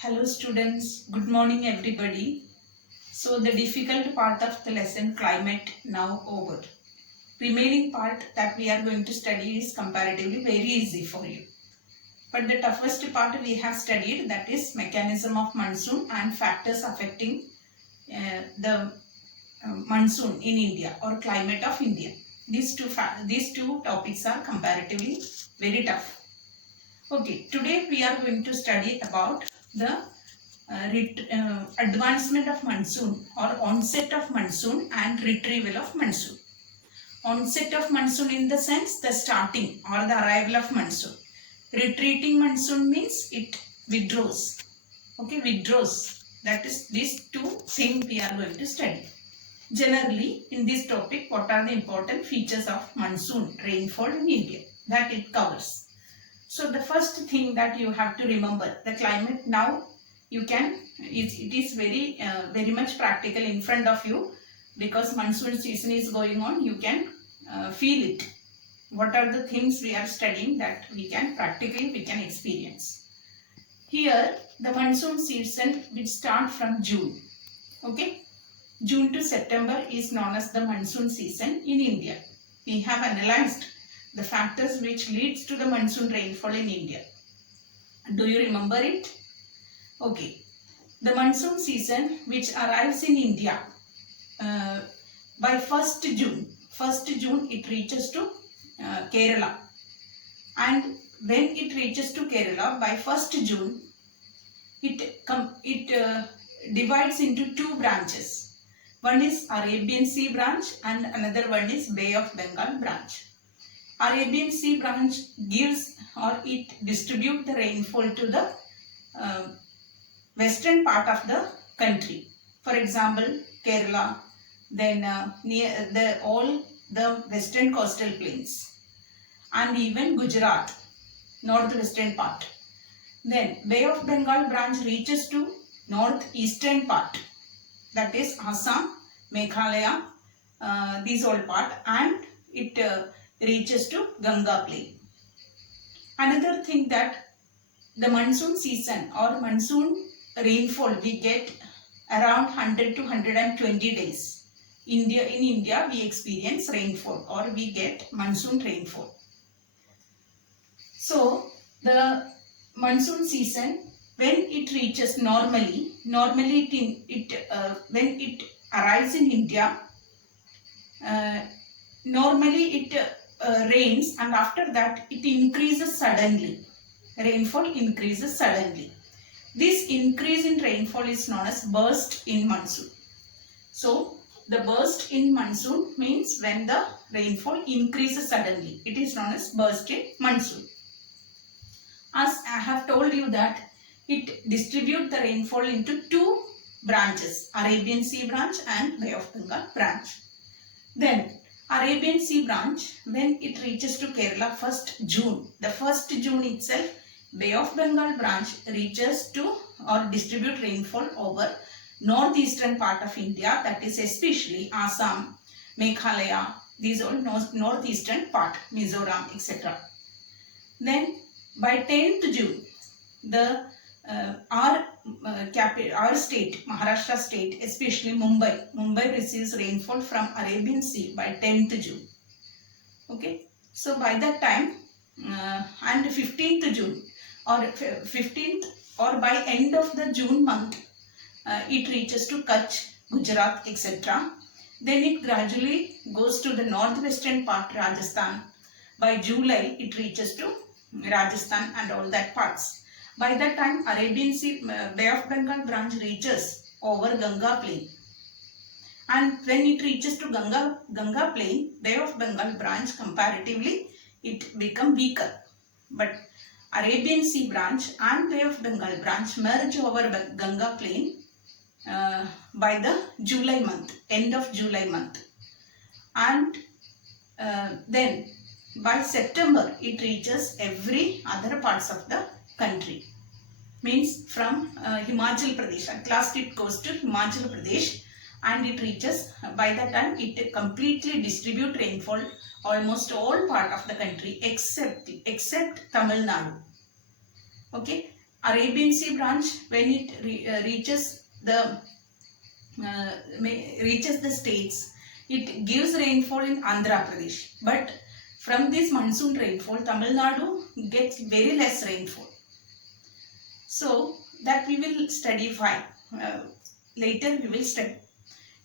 Hello students, good morning everybody. So the difficult part of the lesson climate now over. Remaining part that we are going to study is comparatively very easy for you. But the toughest part we have studied, that is mechanism of monsoon and factors affecting the monsoon in India or climate of India. These two topics are comparatively very tough. Okay, today we are going to study about the advancement of monsoon or onset of monsoon and retrieval of monsoon. Onset of monsoon in the sense the starting or the arrival of monsoon. Retreating monsoon means it withdraws. Okay, withdraws. That is these two things we are going to study. Generally, in this topic, what are the important features of monsoon rainfall in India? That it covers. So the first thing that you have to remember, the climate now it is very much practical in front of you, because monsoon season is going on. You can feel it. What are the things we are studying that we can experience. Here the monsoon season will start from June. Okay, June to September is known as the monsoon season in India. We have analyzed the factors which leads to the monsoon rainfall in India. Do you remember it? Okay. The monsoon season which arrives in India by 1st June. 1st June it reaches to Kerala. And when it reaches to Kerala by 1st June, it divides into two branches. One is Arabian Sea branch and another one is Bay of Bengal branch. Arabian Sea branch gives or it distributes the rainfall to the western part of the country. For example, Kerala, then near all the western coastal plains, and even Gujarat, northwestern part. Then Bay of Bengal branch reaches to northeastern part, that is Assam, Meghalaya, these all part, and it reaches to Ganga plain. Another thing that the monsoon season or monsoon rainfall we get around 100 to 120 days. In India we experience rainfall or we get monsoon rainfall. So the monsoon season, when it reaches normally when it arrives in India, normally it rains, and after that it increases suddenly. Rainfall increases suddenly. This increase in rainfall is known as burst in monsoon. So the burst in monsoon means when the rainfall increases suddenly. It is known as burst in monsoon. As I have told you that it distributes the rainfall into two branches, Arabian Sea branch and Bay of Bengal branch. Then Arabian Sea branch, when it reaches to Kerala 1st June, the 1st June itself, Bay of Bengal branch reaches to or distribute rainfall over northeastern part of India, that is especially Assam, Meghalaya, these all northeastern part, Mizoram, etc. Then by 10th June, the our state, Maharashtra state, especially Mumbai receives rainfall from Arabian Sea by 10th June. Okay, so by that time and 15th June or 15th or by end of the June month, it reaches to Kutch, Gujarat, etc. Then it gradually goes to the northwestern part, Rajasthan. By July, it reaches to Rajasthan and all that parts. By that time, Arabian Sea, Bay of Bengal branch reaches over Ganga plain. And when it reaches to Ganga plain, Bay of Bengal branch comparatively, it become weaker. But Arabian Sea branch and Bay of Bengal branch merge over Ganga plain by the July month, end of July month. And then by September, it reaches every other parts of the country. Means from Himachal Pradesh, at last it goes to Himachal Pradesh, and it reaches, by that time it completely distribute rainfall almost all part of the country except Tamil Nadu. Okay, Arabian Sea branch, when it reaches the states, it gives rainfall in Andhra Pradesh. But from this monsoon rainfall, Tamil Nadu gets very less rainfall. So that we will study why. Later we will study.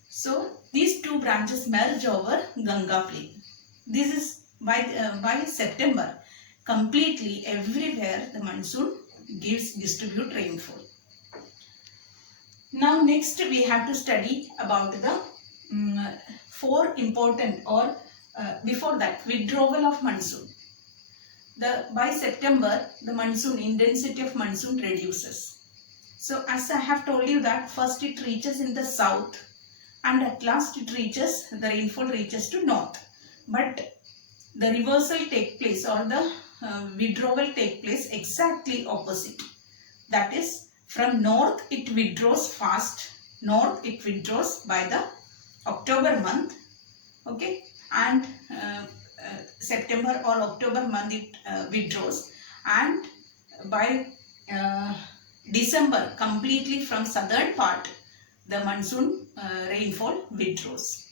So these two branches merge over Ganga plain. This is by September, completely everywhere the monsoon distribute rainfall. Now next we have to study about the four important, or before that, withdrawal of monsoon. By September, the monsoon intensity of monsoon reduces. So as I have told you that first it reaches in the south and at last the rainfall reaches to north. But the reversal take place, or the withdrawal take place exactly opposite. That is, from north it withdraws fast. North it withdraws by the October month. Okay, and September or October month it withdraws, and by December completely from southern part the monsoon rainfall withdraws.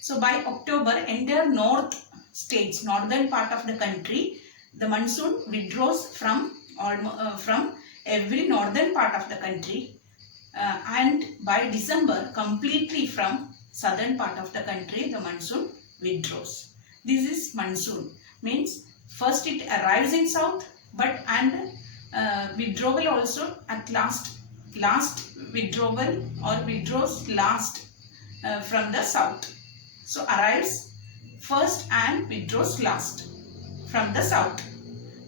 So by October, entire northern part of the country, the monsoon withdraws from every northern part of the country, and by December completely from southern part of the country the monsoon withdraws. This is monsoon, means first it arrives in south, but withdrawal also at last withdrawal, or withdraws last from the south. So arrives first and withdraws last from the south.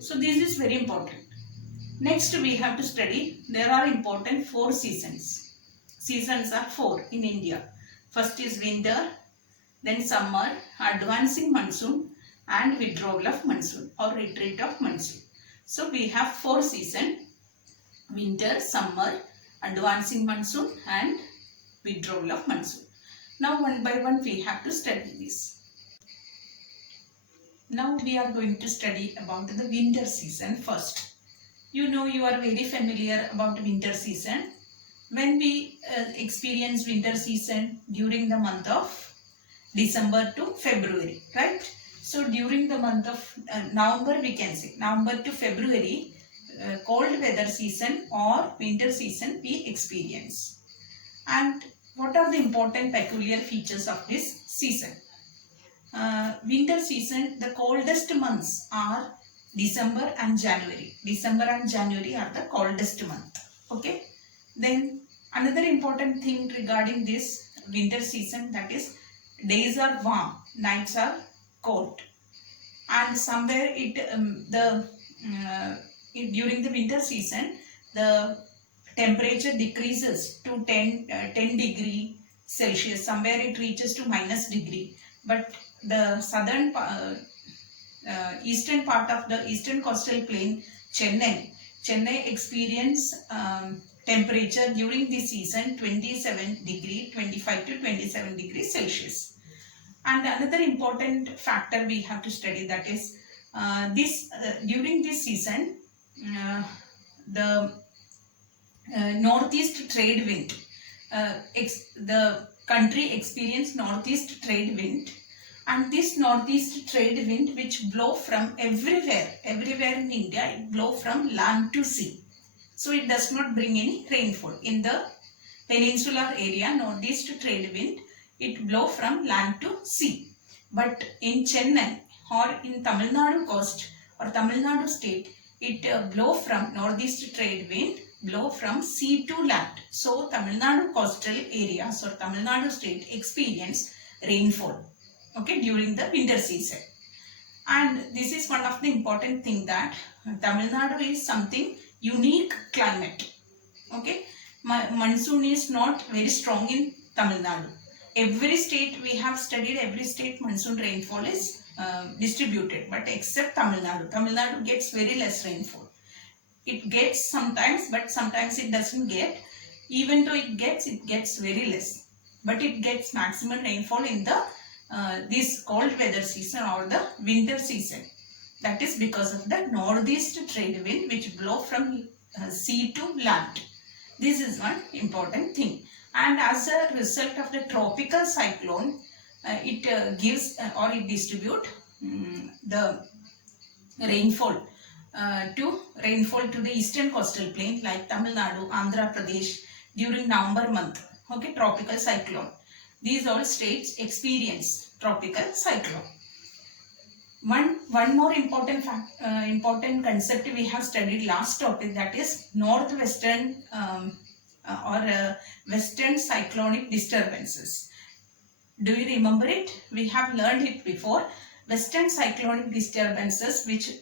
So this is very important. Next we have to study, there are important four seasons. Seasons are four in India. First is winter, then summer, advancing monsoon, and withdrawal of monsoon or retreat of monsoon. So we have four seasons: winter, summer, advancing monsoon, and withdrawal of monsoon. Now one by one we have to study this. Now we are going to study about the winter season first. You know, you are very familiar about winter season. When we experience winter season during the month of December to February, right? So during the month of November, we can say November to February, cold weather season or winter season we experience. And what are the important peculiar features of this season? Winter season, the coldest months are December and January. December and January are the coldest month. Okay. Then another important thing regarding this winter season, that is days are warm, nights are cold, and somewhere during the winter season the temperature decreases to 10 degree Celsius. Somewhere it reaches to -degree, but the southern eastern part of the eastern coastal plain, Chennai experience temperature during this season 25 to 27 degrees Celsius. And another important factor we have to study, that is during this season the northeast trade wind, the country experience northeast trade wind, and this northeast trade wind which blow from everywhere in India, it blow from land to sea. So it does not bring any rainfall. In the peninsular area, northeast trade wind, it blow from land to sea. But in Chennai or in Tamil Nadu coast or Tamil Nadu state, it blow from northeast trade wind, blow from sea to land. So Tamil Nadu coastal areas or Tamil Nadu state experience rainfall, okay, during the winter season. And this is one of the important thing, that Tamil Nadu is something unique climate. Okay, monsoon is not very strong in Tamil Nadu. Every state, we have studied every state monsoon rainfall is distributed, but except Tamil Nadu. Tamil Nadu gets very less rainfall. It gets sometimes, but sometimes it doesn't get. Even though it gets very less. But it gets maximum rainfall in the this cold weather season or the winter season. That is because of the northeast trade wind which blow from sea to land. This is one important thing. And as a result of the tropical cyclone, it gives or it distribute the rainfall to the eastern coastal plain like Tamil Nadu, Andhra Pradesh during November month. Okay, tropical cyclone. These all states experience tropical cyclone. One more important concept we have studied last topic, that is northwestern western cyclonic disturbances. Do you remember it? We have learned it before. Western cyclonic disturbances which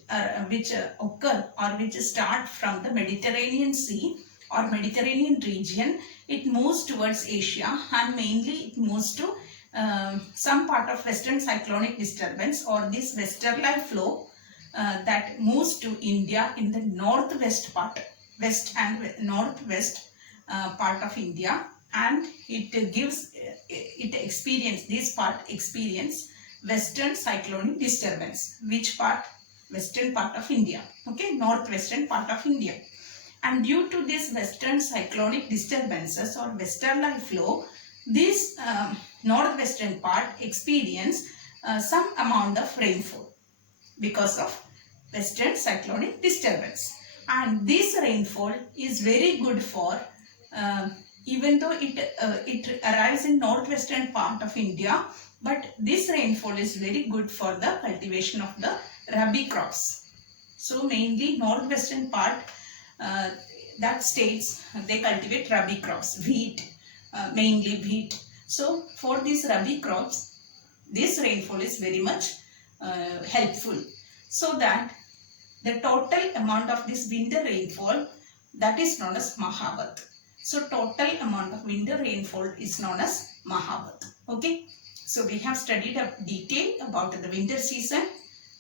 occur or which start from the Mediterranean Sea or Mediterranean region, it moves towards Asia, and mainly it moves to some part of western cyclonic disturbance or this westerly flow that moves to India in the northwest part, west and northwest part of India, and this part experience western cyclonic disturbance. Which part? Western part of India. Okay, northwestern part of India. And due to this western cyclonic disturbances or westerly flow, this northwestern part experience some amount of rainfall because of western cyclonic disturbance. And this rainfall is very good for even though it arrives in northwestern part of India, but this rainfall is very good for the cultivation of the rabi crops. So mainly northwestern part, that states they cultivate rabi crops, wheat, mainly wheat. So for these rabi crops, this rainfall is very much helpful, so that the total amount of this winter rainfall, that is known as Mahabhat. So total amount of winter rainfall is known as Mahabhat. Okay. So we have studied a detail about the winter season.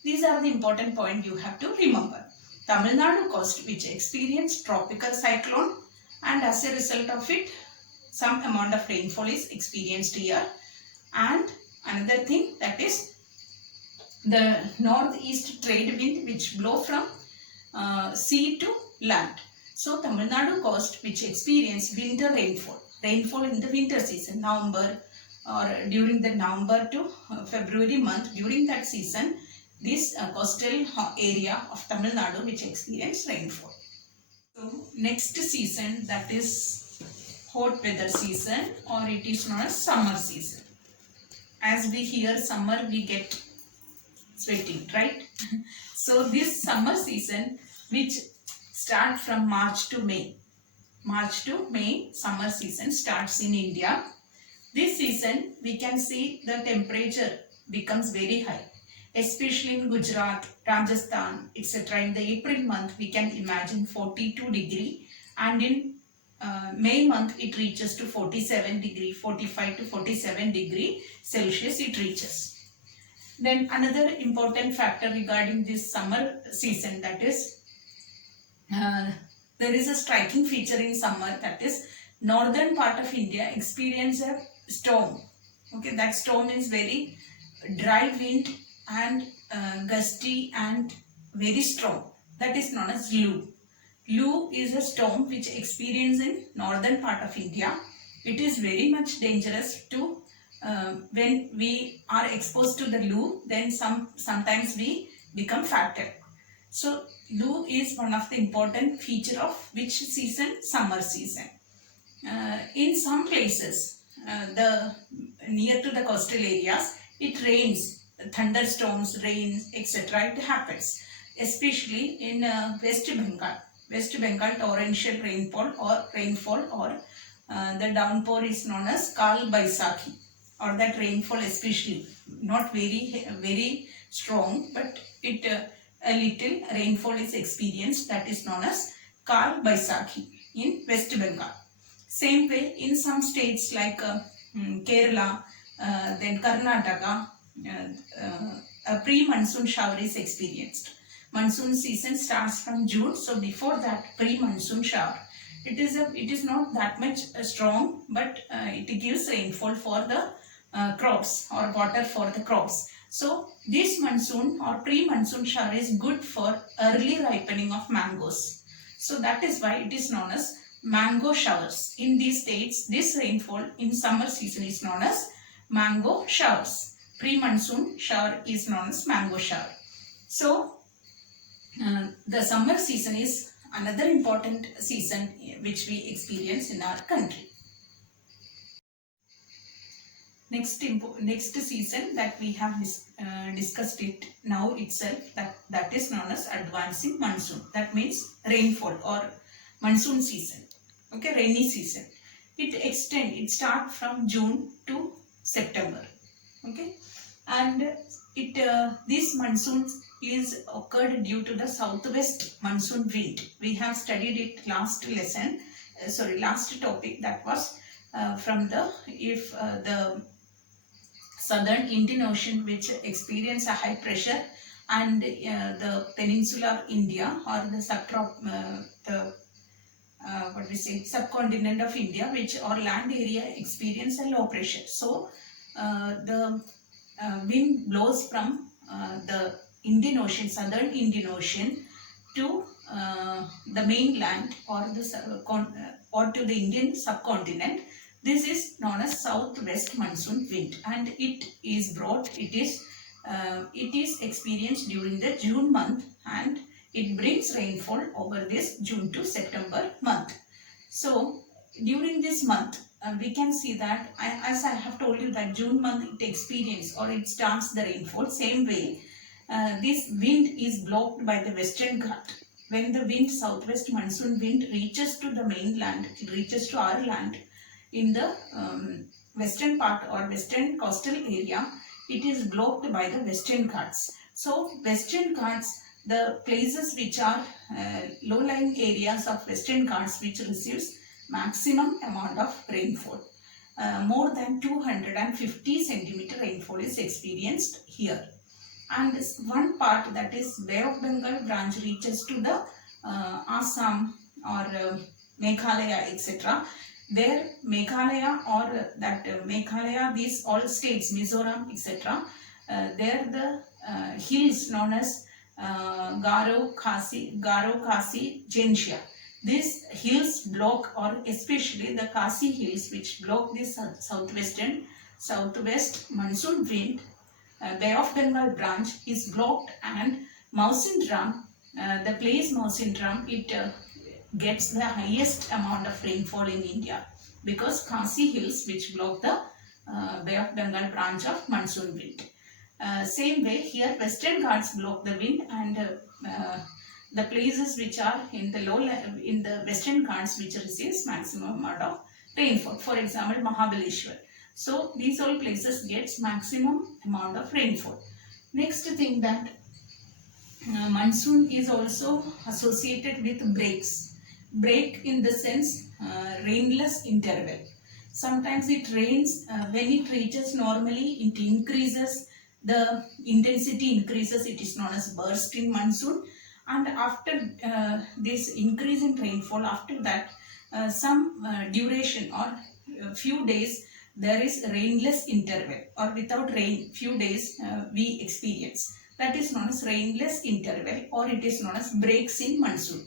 These are the important points you have to remember. Tamil Nadu coast which experienced tropical cyclone, and as a result of it, some amount of rainfall is experienced here. And another thing, that is the northeast trade wind which blow from sea to land. So Tamil Nadu coast which experience winter rainfall in the winter season, November or during the November to February month, during that season, this coastal area of Tamil Nadu which experience rainfall. So next season, that is hot weather season, or it is known as summer season. As we hear summer, we get sweating, right? So this summer season which start from March to May. March to May, summer season starts in India. This season we can see the temperature becomes very high, especially in Gujarat, Rajasthan, etc. In the April month we can imagine 42 degree, and in May month it reaches to 47 degree, 45 to 47 degree Celsius it reaches. Then another important factor regarding this summer season, that is there is a striking feature in summer, that is northern part of India experience a storm. Okay, that storm is very dry wind and gusty and very strong. That is known as Lu. Lu is a storm which experience in northern part of India. It is very much dangerous to when we are exposed to the Lu, then sometimes we become fatter. So Lu is one of the important feature of which season? Summer season. In some places, near to the coastal areas, it rains, thunderstorms, rains, etc. It happens, especially in West Bengal. West Bengal torrential rainfall or the downpour is known as Kal Baisakhi, or that rainfall especially not very strong, but it a little rainfall is experienced, that is known as Kal Baisakhi in West Bengal. Same way in some states like Kerala, then Karnataka, a pre-monsoon shower is experienced. Monsoon season starts from June, so before that pre-monsoon shower, it is not that much strong, but it gives rainfall for the crops or water for the crops. So this monsoon or pre-monsoon shower is good for early ripening of mangoes. So that is why it is known as mango showers. In these states, this rainfall in summer season is known as mango showers. Pre-monsoon shower is known as mango shower. So the summer season is another important season which we experience in our country. Next season that we have discussed it now itself, that is known as advancing monsoon. That means rainfall or monsoon season. Okay, rainy season. It starts from June to September. Okay, and this monsoon is occurred due to the southwest monsoon wind. We have studied it last topic, that was from the southern Indian Ocean, which experience a high pressure, and the peninsular India or the subcontinent of India, which or land area experience a low pressure. So the wind blows from the Indian Ocean, southern Indian Ocean, to the mainland or to the Indian subcontinent. This is known as southwest monsoon wind, and it is experienced during the June month, and it brings rainfall over this June to September month. So during this month, we can see that, as I have told you, that June month it starts the rainfall. Same way, this wind is blocked by the Western Ghat. When the southwest monsoon wind reaches to the mainland, it reaches to our land in the western part or western coastal area, it is blocked by the Western Ghats. So Western Ghats, the places which are low-lying areas of Western Ghats, which receives maximum amount of rainfall. More than 250 centimeter rainfall is experienced here. And one part, that is Bay of Bengal branch, reaches to the Assam or Meghalaya, etc. There Meghalaya, these all states, Mizoram, etc. There the hills known as Garo, Khasi, Jensha. These hills block, or especially the Khasi hills, which block this southwest monsoon wind. Bay of Bengal branch is blocked, and Monsoon, the place Monsoon, it gets the highest amount of rainfall in India, because Khasi hills which block the Bay of Bengal branch of monsoon wind. Same way here, Western Ghats block the wind, and the places which are in the Western Ghats which receives maximum amount of rainfall. For example, Mahabaleshwar. So these all places gets maximum amount of rainfall. Next thing, that monsoon is also associated with breaks. Break in the sense rainless interval. Sometimes it rains, when it reaches normally, it increases, the intensity increases, it is known as burst in monsoon. And after this increase in rainfall, after that some duration or few days, there is rainless interval, or without rain few days we experience. That is known as rainless interval, or it is known as breaks in monsoon.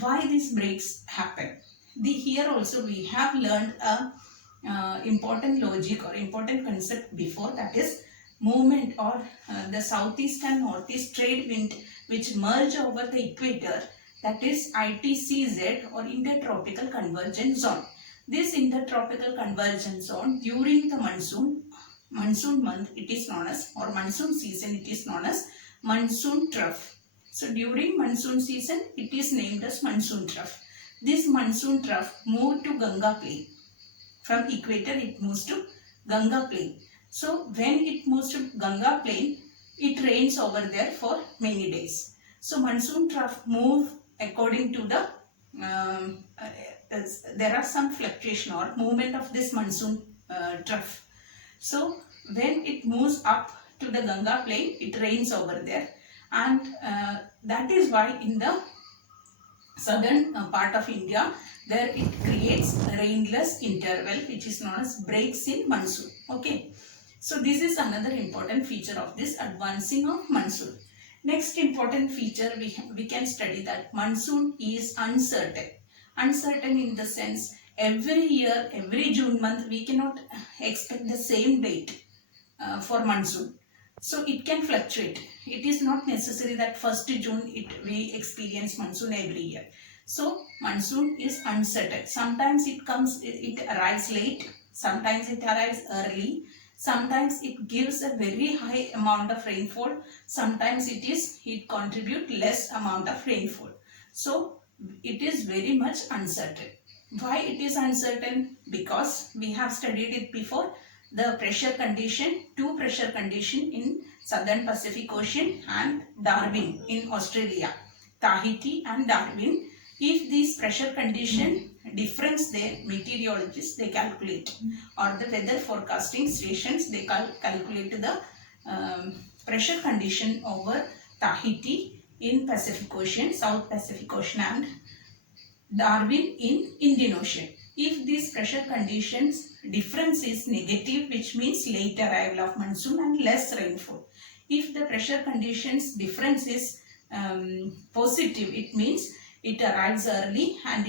Why these breaks happen? Here also we have learned a important logic or important concept before, that is movement or the southeast and northeast trade wind which merge over the equator, that is ITCZ or intertropical convergence zone. This intertropical convergence zone during the monsoon month, it is known as, or monsoon season, it is known as monsoon trough. So during monsoon season, it is named as monsoon trough. This monsoon trough moved to Ganga plain. From equator it moves to Ganga plain. So when it moves to Ganga plain, it rains over there for many days. So monsoon trough move according to the there are some fluctuation or movement of this monsoon trough. So when it moves up to the Ganga plain, it rains over there, and that is why in the southern part of India, there it creates rainless interval, which is known as breaks in monsoon. Okay, so this is another important feature of this advancing of monsoon. Next important feature we can study that monsoon is uncertain. Uncertain in the sense every year, every June month we cannot expect the same date for monsoon. So it can fluctuate. It is not necessary that 1st June we experience monsoon every year. So monsoon is uncertain. Sometimes it arrives late. Sometimes it arrives early. Sometimes it gives a very high amount of rainfall. Sometimes it contribute less amount of rainfall. So it is very much uncertain. Why it is uncertain? Because we have studied it before. The pressure condition, two pressure condition in Southern Pacific Ocean and Darwin in Australia, Tahiti and Darwin. If these pressure condition difference their meteorologists they calculate, or the weather forecasting stations they calculate the pressure condition over Tahiti in Pacific Ocean, South Pacific Ocean and Darwin in Indian Ocean. If these pressure conditions difference is negative, which means late arrival of monsoon and less rainfall. If the pressure conditions difference is positive, it means it arrives early and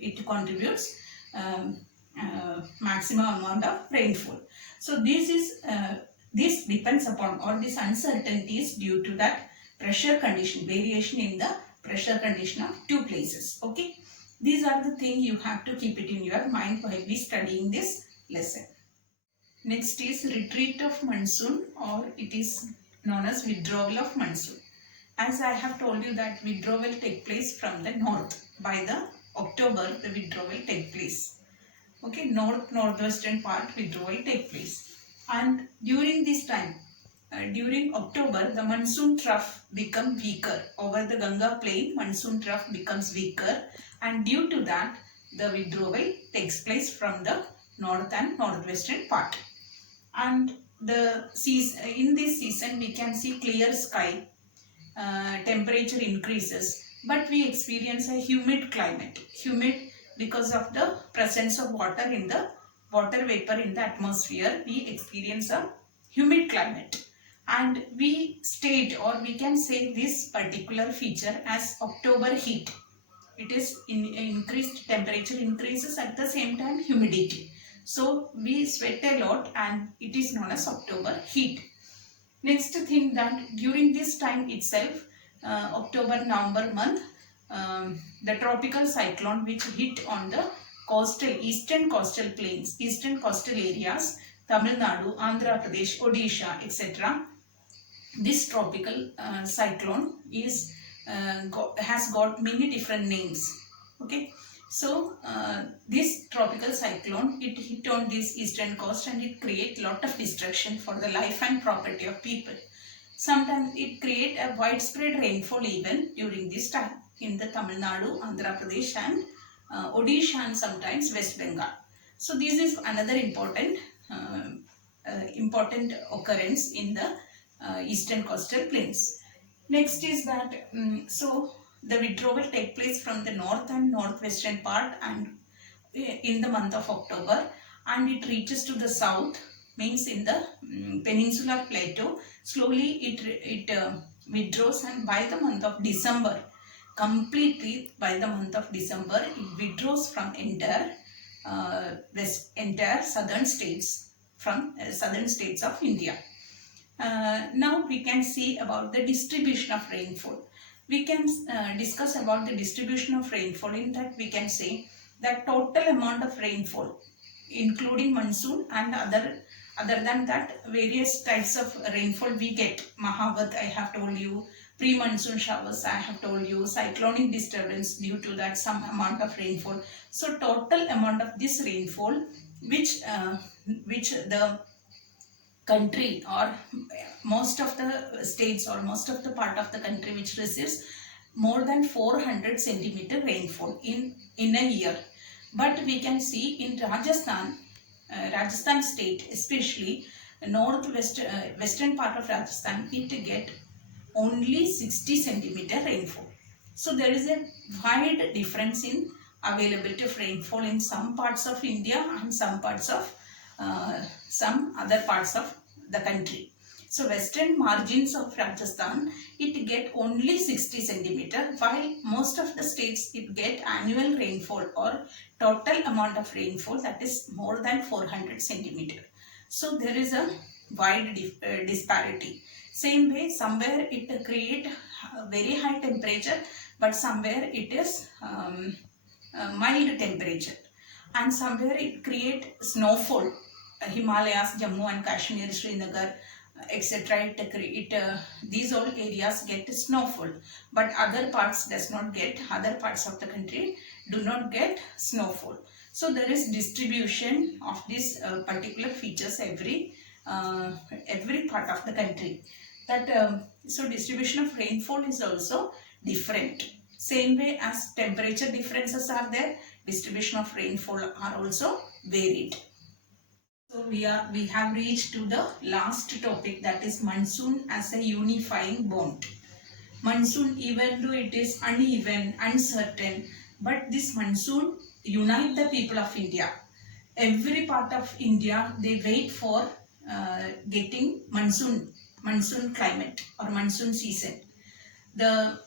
it contributes maximum amount of rainfall. So this depends upon, or this uncertainty is due to that pressure condition, variation in the pressure condition of two places. Okay, these are the things you have to keep it in your mind while we studying this lesson. Next is retreat of monsoon, or it is known as withdrawal of monsoon. As I have told you that withdrawal take place from the north. By the October the withdrawal take place. Okay, northwestern part withdrawal take place, and during this time, during October, the monsoon trough become weaker. Over the Ganga plain, monsoon trough becomes weaker, and due to that, the withdrawal takes place from the north and northwestern part. And in this season, we can see clear sky, temperature increases, but we experience a humid climate. Humid because of the presence of water vapor in the atmosphere. We experience a humid climate. And we state, or we can say this particular feature as October heat. It is increased temperature increases, at the same time humidity. So we sweat a lot and it is known as October heat. Next thing, that during this time itself, October, November month, the tropical cyclone which hit on the eastern coastal plains, eastern coastal areas, Tamil Nadu, Andhra Pradesh, Odisha, etc. This tropical cyclone has got many different names. Okay, so this tropical cyclone, it hit on this eastern coast and it create lot of destruction for the life and property of people. Sometimes it create a widespread rainfall even during this time in the Tamil Nadu, Andhra Pradesh and Odisha and sometimes West Bengal. So this is another important occurrence in the eastern coastal plains. Next is that so the withdrawal take place from the north and northwestern part and in the month of October, and it reaches to the south, means in the peninsular plateau. Slowly it withdraws, and by the month of December, completely by the month of December, it withdraws from entire southern states, from southern states of India. Now we can see about the distribution of rainfall. We can discuss about the distribution of rainfall. In that we can say that total amount of rainfall, including monsoon and other than that various types of rainfall we get. Mahavat I have told you, pre-monsoon showers I have told you, cyclonic disturbance, due to that some amount of rainfall. So total amount of this rainfall which the country or most of the states or most of the part of the country which receives more than 400 centimeter rainfall in a year. But we can see in Rajasthan state, especially western part of Rajasthan, it get only 60 centimeter rainfall. So there is a wide difference in availability of rainfall in some parts of India and some parts of some other parts of the country. So western margins of Rajasthan, it get only 60 centimeter, while most of the states it get annual rainfall or total amount of rainfall that is more than 400 centimeter. So there is a wide disparity. Same way, somewhere it create very high temperature, but somewhere it is mild temperature, and somewhere it create snowfall. Himalayas, Jammu and Kashmir, Srinagar, etc. These all areas get snowfall, but other parts does not get. Other parts of the country do not get snowfall. So there is distribution of these particular features every part of the country. So distribution of rainfall is also different. Same way as temperature differences are there, distribution of rainfall are also varied. So we have reached to the last topic, that is monsoon as a unifying bond. Monsoon, even though it is uneven, uncertain, but this monsoon unite the people of India. Every part of India, they wait for getting monsoon climate or monsoon season. The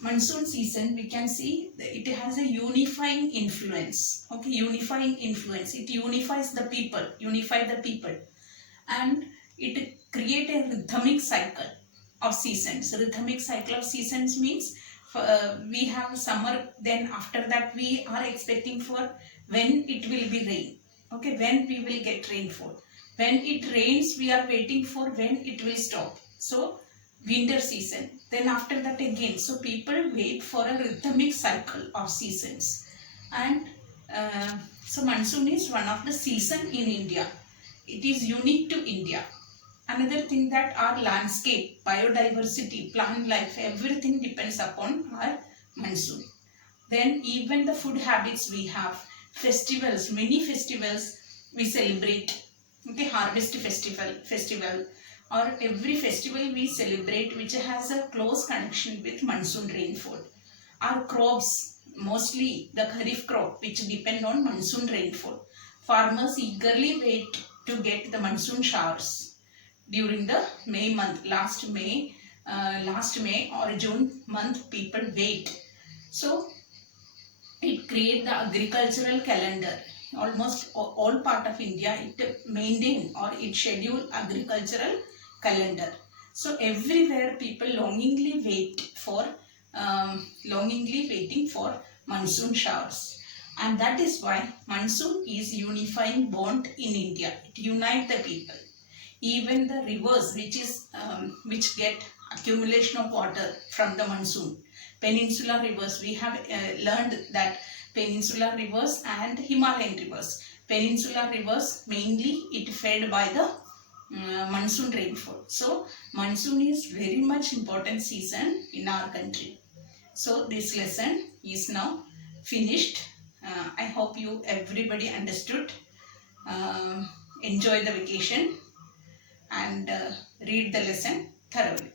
monsoon season, we can see it has a unifying influence. Okay, unifying influence. It unifies the people, and it create a rhythmic cycle of seasons. Rhythmic cycle of seasons means we have summer, then after that we are expecting for when it will be rain. Okay, when we will get rainfall. When it rains, we are waiting for when it will stop. So winter season, then after that again. So people wait for a rhythmic cycle of seasons, and so monsoon is one of the season in India. It is unique to India. Another thing, that our landscape, biodiversity, plant life, everything depends upon our monsoon. Then even the food habits we have, festivals, many festivals we celebrate. Okay, harvest festival, or every festival we celebrate which has a close connection with monsoon rainfall. Our crops, mostly the kharif crop, which depend on monsoon rainfall. Farmers eagerly wait to get the monsoon showers during the May month. Last May or June month, people wait. So it create the agricultural calendar. Almost all part of India, it maintain or it schedule agricultural calendar. So everywhere people longingly waiting for monsoon showers, and that is why monsoon is unifying bond in India. It unites the people. Even the rivers, which get accumulation of water from the monsoon, peninsular rivers, we have learned that peninsular rivers and Himalayan rivers. Peninsular rivers, mainly it fed by the monsoon rainfall. So monsoon is very much important season in our country. So this lesson is now finished. I hope you everybody understood. Enjoy the vacation and read the lesson thoroughly.